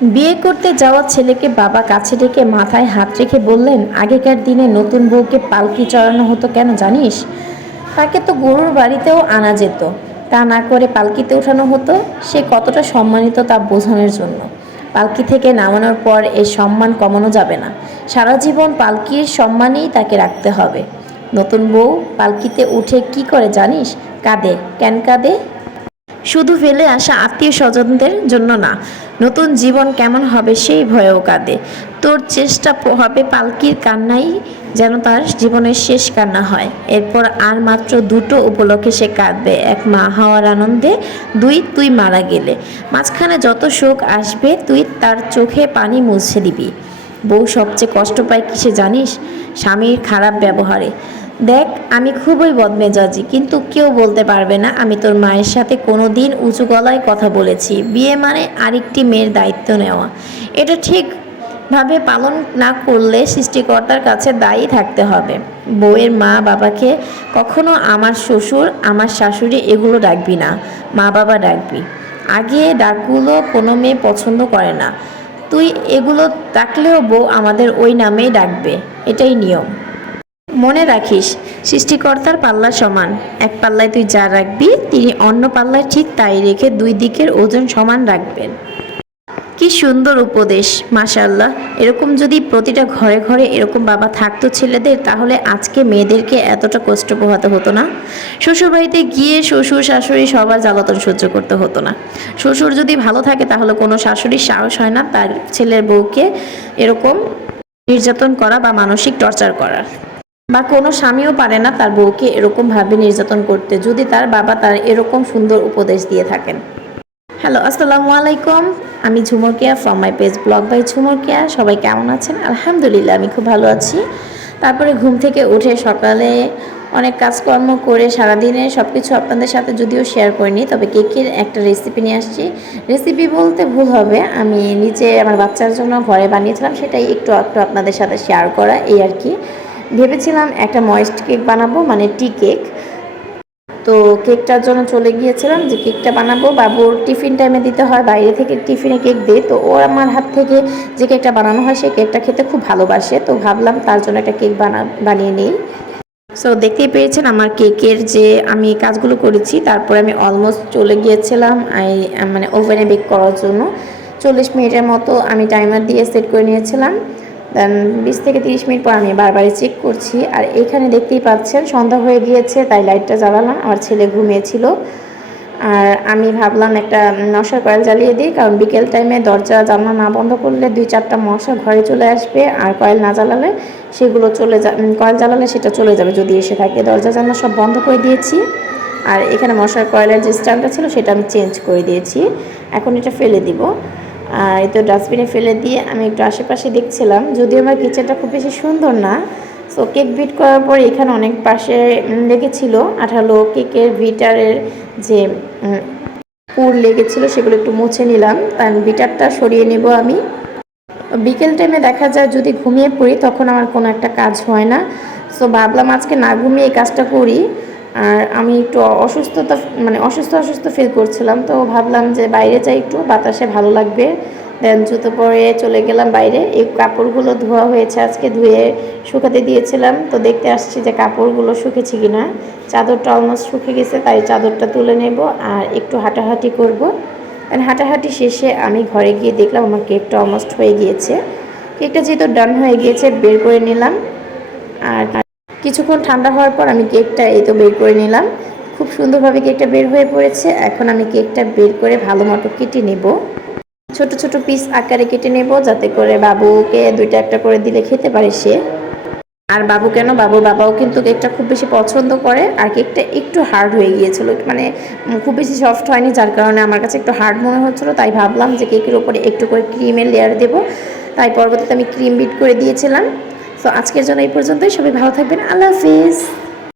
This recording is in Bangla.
বিয়ে করতে যাওয়া ছেলেকে বাবা কাছে ডেকে মাথায় হাত রেখে বললেন, আগেকার দিনে নতুন বউকে পালকি চড়ানো হতো কেন জানিস? তাকে তো গরুর বাড়িতেও আনা যেত, তা না করে পালকিতে ওঠানো হতো। সে কতটা সম্মানিত তা বোঝানোর জন্য। পালকি থেকে নামানোর পর এই সম্মান কমানো যাবে না। সারা জীবন পালকির সম্মানেই তাকে রাখতে হবে। নতুন বউ পালকিতে উঠে কি করে জানিস? কাঁদে। কেন কাঁদে? শুধু ফেলে আসা আত্মীয় স্বজনদের জন্য না, নতুন জীবন কেমন হবে সেই ভয়েও কাঁদে। তোর চেষ্টা হবে পালকির কান্নাই যেন তার জীবনের শেষ কান্না হয়। এরপর আর মাত্র দুটো উপলক্ষে সে কাঁদবে: এক, মা হওয়ার আনন্দে; দুই, তুই মারা গেলে। মাঝখানে যত শোক আসবে তুই তার চোখে পানি মুছে দিবি। বউ সবচেয়ে কষ্ট পায় কিসে জানিস? স্বামীর খারাপ ব্যবহারে। দেখ, আমি খুবই বদমেজাজি, কিন্তু কেউ বলতে পারবে না আমি তোর মায়ের সাথে কোনো দিন উঁচু গলায় কথা বলেছি। বিয়ে মানে আরেকটি মেয়ের দায়িত্ব নেওয়া। এটা ঠিকভাবে পালন না করলে সৃষ্টিকর্তার কাছে দায়ী থাকতে হবে। বউয়ের মা বাবাকে কখনো আমার শ্বশুর, আমার শাশুড়ি এগুলো ডাকবি না, মা বাবা ডাকবি। আগে ডাকগুলো কোনো মেয়ে পছন্দ করে না। তুই এগুলো ডাকলেও বউ আমাদের ওই নামেই ডাকবে, এটাই নিয়ম। মনে রাখিস, সৃষ্টিকর্তার পাল্লা সমান। এক পাল্লায় তুই যা রাখবি, তিনি অন্য পাল্লায় ঠিক তাই রেখে দুই দিকের ওজন সমান রাখবেন। কি সুন্দর উপদেশ, মাশাআল্লাহ। এরকম যদি প্রতিটা ঘরে ঘরে এরকম বাবা থাকতো ছেলেদের, তাহলে আজকে মেয়েদেরকে এতটা কষ্ট পোহাতে হতো না। শ্বশুরবাড়িতে গিয়ে শ্বশুর শাশুড়ি সবার জ্বালাতন সহ্য করতে হতো না। শ্বশুর যদি ভালো থাকে তাহলে কোনো শাশুড়ির সাহস হয় না তার ছেলের বউকে এরকম নির্যাতন করা বা মানসিক টর্চার করার। বা কোনো স্বামীও পারে না তার বউকে এরকমভাবে নির্যাতন করতে, যদি তার বাবা তার এরকম সুন্দর উপদেশ দিয়ে থাকেন। হ্যালো, আসসালামু আলাইকুম। আমি Jhumur Keya from my page blog by Jhumur Keya. সবাই কেমন আছেন? আলহামদুলিল্লাহ, আমি খুব ভালো আছি। তারপরে ঘুম থেকে উঠে সকালে অনেক কাজকর্ম করে সারাদিনে সব কিছু আপনাদের সাথে যদিও শেয়ার করিনি, তবে কেকের একটা রেসিপি নিয়ে আসছি। রেসিপি বলতে ভুল হবে, আমি নিজে আমার বাচ্চার জন্য ঘরে বানিয়েছিলাম, সেটাই একটু একটু আপনাদের সাথে শেয়ার করা, এই আর কি। ভেবেছিলাম একটা ময়েস্ট কেক বানাবো, মানে টি কেক। তো কেকটার জন্য চলে গিয়েছিলাম যে কেকটা বানাবো, বাবুর টিফিন টাইমে দিতে হয়, বাইরে থেকে টিফিনে কেক দেয়, তো ও আমার হাত থেকে যে কেকটা বানানো হয় সেই কেকটা খেতে খুব ভালোবাসে, তো ভাবলাম তার জন্য একটা কেক বানিয়ে নিই। সো দেখতেই পেয়েছেন আমার কেকের যে আমি কাজগুলো করেছি, তারপরে আমি অলমোস্ট চলে গিয়েছিলাম মানে ওভেনে বেক করার জন্য। 40 মিনিটের মতো আমি টাইমার দিয়ে সেট করে নিয়েছিলাম। দেন 20 থেকে 30 মিনিট পর আমি বারবারই চেক করছি। আর এখানে দেখতেই পাচ্ছেন সন্ধ্যা হয়ে গিয়েছে, তাই লাইটটা জ্বালালাম। আমার ছেলে ঘুমিয়েছিল, আর আমি ভাবলাম একটা মশার কয়েল জ্বালিয়ে দিই, কারণ বিকেল টাইমে দরজা জানলা না বন্ধ করলে 2-4টা মশা ঘরে চলে আসবে, আর কয়েল না জ্বালালে সেগুলো কয়েল জ্বালালে সেটা চলে যাবে যদি এসে থাকে। দরজা জানলা সব বন্ধ করে দিয়েছি। আর এখানে মশার কয়েলের যে স্ট্যান্ডটা ছিল সেটা আমি চেঞ্জ করে দিয়েছি। এখন এটা ফেলে দিব। আর এই তো ডাস্টবিনে ফেলে দিয়ে আমি একটু আশেপাশে দেখছিলাম, যদিও আমার কিচেনটা খুব বেশি সুন্দর না। সো কেক বিট করার পর এখানে অনেক পাশে লেগেছিল আঠালো, কেকের বিটারের যে পুর লেগেছিল সেগুলো একটু মুছে নিলাম, কারণ বিটারটা সরিয়ে নেব আমি। বিকেল টাইমে দেখা যায় যদি ঘুমিয়ে পড়ি তখন আমার কোনো একটা কাজ হয় না। সো ভাবলাম আজকে না ঘুমিয়ে এই কাজটা করি। আর আমি একটু অসুস্থ ফিল করছিলাম, তো ভাবলাম যে বাইরে যাই, একটু বাতাসে ভালো লাগবে। দেন জুতো পরে চলে গেলাম বাইরে। এই কাপড়গুলো ধোয়া হয়েছে, আজকে ধুয়ে শুকাতে দিয়েছিলাম, তো দেখতে আসছি যে কাপড়গুলো শুকেছে কিনা। চাদরটা অলমোস্ট শুকে গেছে, তাই চাদরটা তুলে নেব আর একটু হাঁটাহাঁটি করব। হাঁটাহাঁটি শেষে আমি ঘরে গিয়ে দেখলাম আমার কেকটা অলমোস্ট হয়ে গিয়েছে। কেকটা যেহেতু ডান হয়ে গিয়েছে বের করে নিলাম। আর কিছুক্ষণ ঠান্ডা হওয়ার পর আমি কেকটা এই তো বের করে নিলাম। খুব সুন্দরভাবে কেকটা বের হয়ে পড়েছে। এখন আমি কেকটা বের করে ভালো মতো কেটে নেব, ছোট ছোট পিস আকারে কেটে নেব, যাতে করে বাবুকে 2টা একটা করে দিলে খেতে পারে সে। আর বাবু কেন, বাবুর বাবাও কিন্তু কেকটা খুব বেশি পছন্দ করে। আর কেকটা একটু হার্ড হয়ে গিয়েছিল, মানে খুব বেশি সফট হয়নি, যার কারণে আমার কাছে একটু হার্ড মনে হচ্ছিলো। তাই ভাবলাম যে কেকের উপরে একটু করে ক্রিমের লেয়ার দেবো, তাই পরবর্তীতে আমি ক্রিম বিট করে দিয়েছিলাম। সো আজকের জন্য এই পর্যন্তই। সবাই ভালো থাকবেন, আল্লাহ হাফিজ।